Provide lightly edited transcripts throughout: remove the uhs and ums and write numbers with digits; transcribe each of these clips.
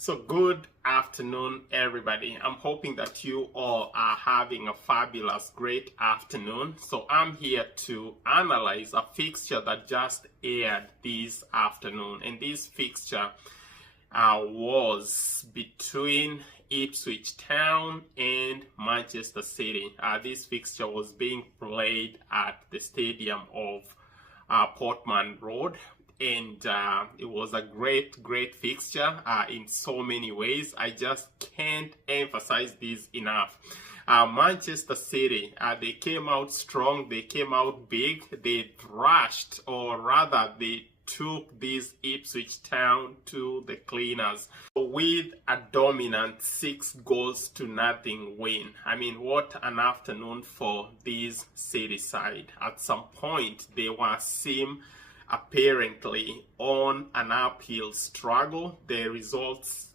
So good afternoon, everybody. I'm hoping that you all are having a fabulous, great afternoon. So I'm here to analyze a fixture that just aired this afternoon. And this fixture was between Ipswich Town and Manchester City. This fixture was being played at the stadium of Portman Road. And it was a great fixture in so many ways. I just can't emphasize this enough. Manchester City, they came out strong, they came out big, they thrashed, or rather they took this Ipswich Town to the cleaners with a dominant 6-0 win. I mean, what an afternoon for this City side. At some point, they seem apparently on an uphill struggle. The results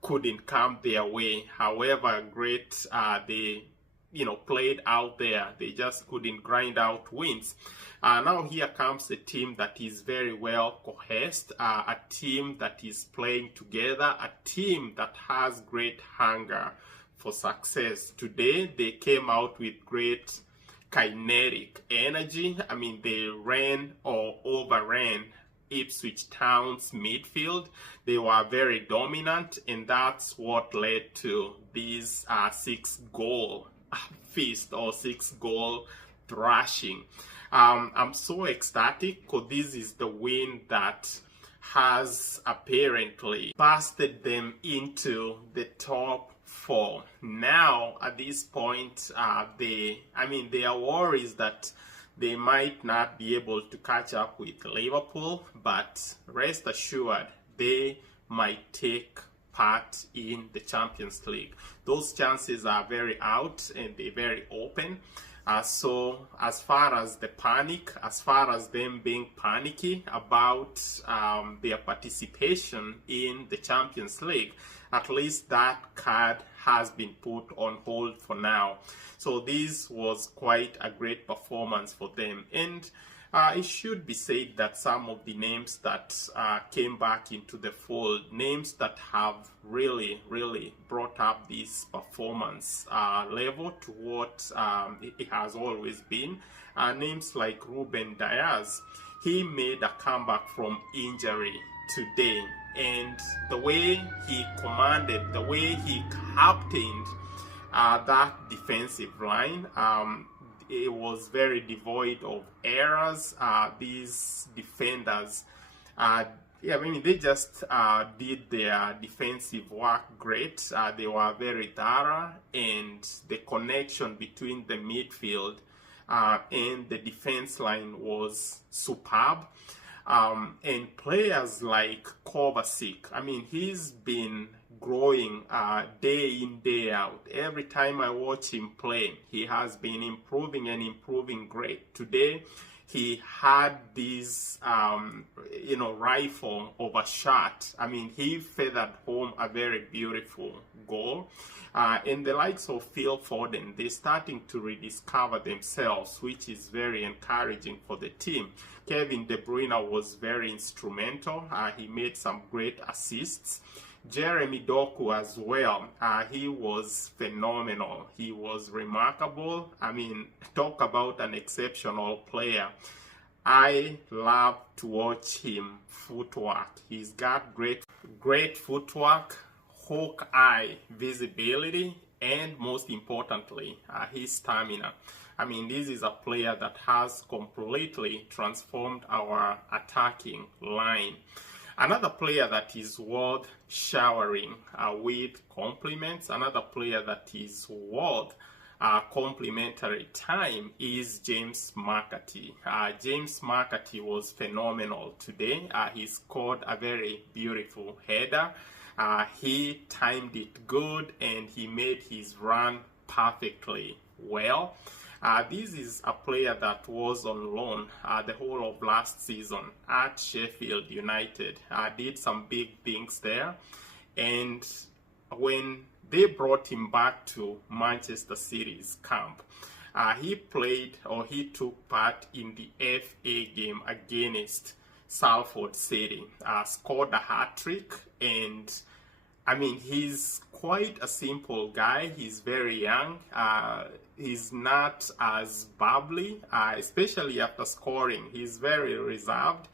couldn't come their way. However great they played out there, they just couldn't grind out wins. Now here comes a team that is very well cohesed, a team that is playing together, a team that has great hunger for success. Today they came out with great kinetic energy. I mean, they ran or overran Ipswich Town's midfield. They were very dominant, and that's what led to this 6-goal feast or 6-goal thrashing. I'm so ecstatic because this is the win that has apparently busted them into the top 4. Now at this point, there are worries that they might not be able to catch up with Liverpool, but rest assured they might take part in the Champions League. Those chances are very out and they're very open. So as far as the panic, as far as them being panicky about their participation in the Champions League, at least that card has been put on hold for now. So this was quite a great performance for them. And it should be said that some of the names that came back into the fold, names that have really brought up this performance level to what it has always been, names like Ruben Dias. He made a comeback from injury today, and the way he commanded, the way he captained that defensive line, it was very devoid of errors. These defenders, they just did their defensive work great. They were very thorough, and the connection between the midfield and the defense line was superb. And players like Kovacic, he's been growing day in, day out. Every time I watch him play, he has been improving and improving great. Today, he had this, rifle of a shot. He feathered home a very beautiful goal. And the likes of Phil Foden, they're starting to rediscover themselves, which is very encouraging for the team. Kevin De Bruyne was very instrumental. He made some great assists. Jeremy Doku as well, he was phenomenal. He was remarkable. Talk about an exceptional player. I love to watch him footwork. He's got great footwork, hawk eye visibility, and most importantly, his stamina. This is a player that has completely transformed our attacking line. Another player that is worth showering with compliments, another player that is worth complimentary time is James McAtee. James McAtee was phenomenal today. He scored a very beautiful header. He timed it good and he made his run perfectly well. This is a player that was on loan the whole of last season at Sheffield United. Did some big things there, and when they brought him back to Manchester City's camp, he took part in the FA game against Salford City, scored a hat-trick, and I mean, he's quite a simple guy. He's very young. He's not as bubbly, especially after scoring. He's very reserved.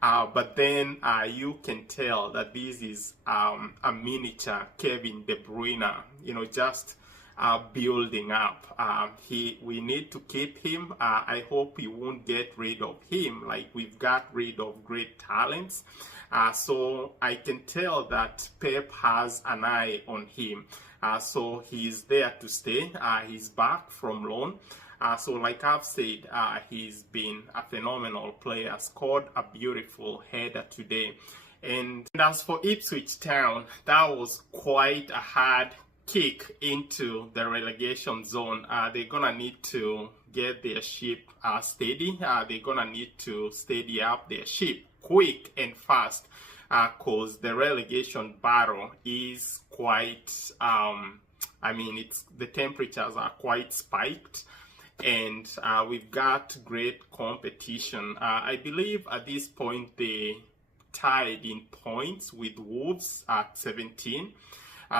But then you can tell that this is a miniature Kevin De Bruyne, just building up. We need to keep him. I hope we won't get rid of him like we've got rid of great talents. So I can tell that Pep has an eye on him. So he's there to stay. He's back from loan. So like I've said, he's been a phenomenal player, scored a beautiful header today. And as for Ipswich Town, that was quite a hard kick into the relegation zone. They're gonna need to get their ship steady. They're gonna need to steady up their ship quick and fast, because the relegation battle is quite, the temperatures are quite spiked, and we've got great competition. I believe at this point they tied in points with Wolves at 17.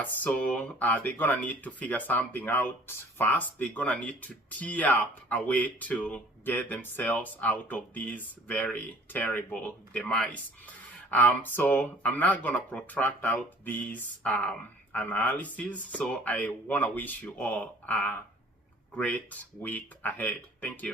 So they're gonna need to figure something out fast. They're gonna need to tee up a way to get themselves out of this very terrible demise. So I'm not gonna protract out these analysis. So I wanna wish you all a great week ahead. Thank you.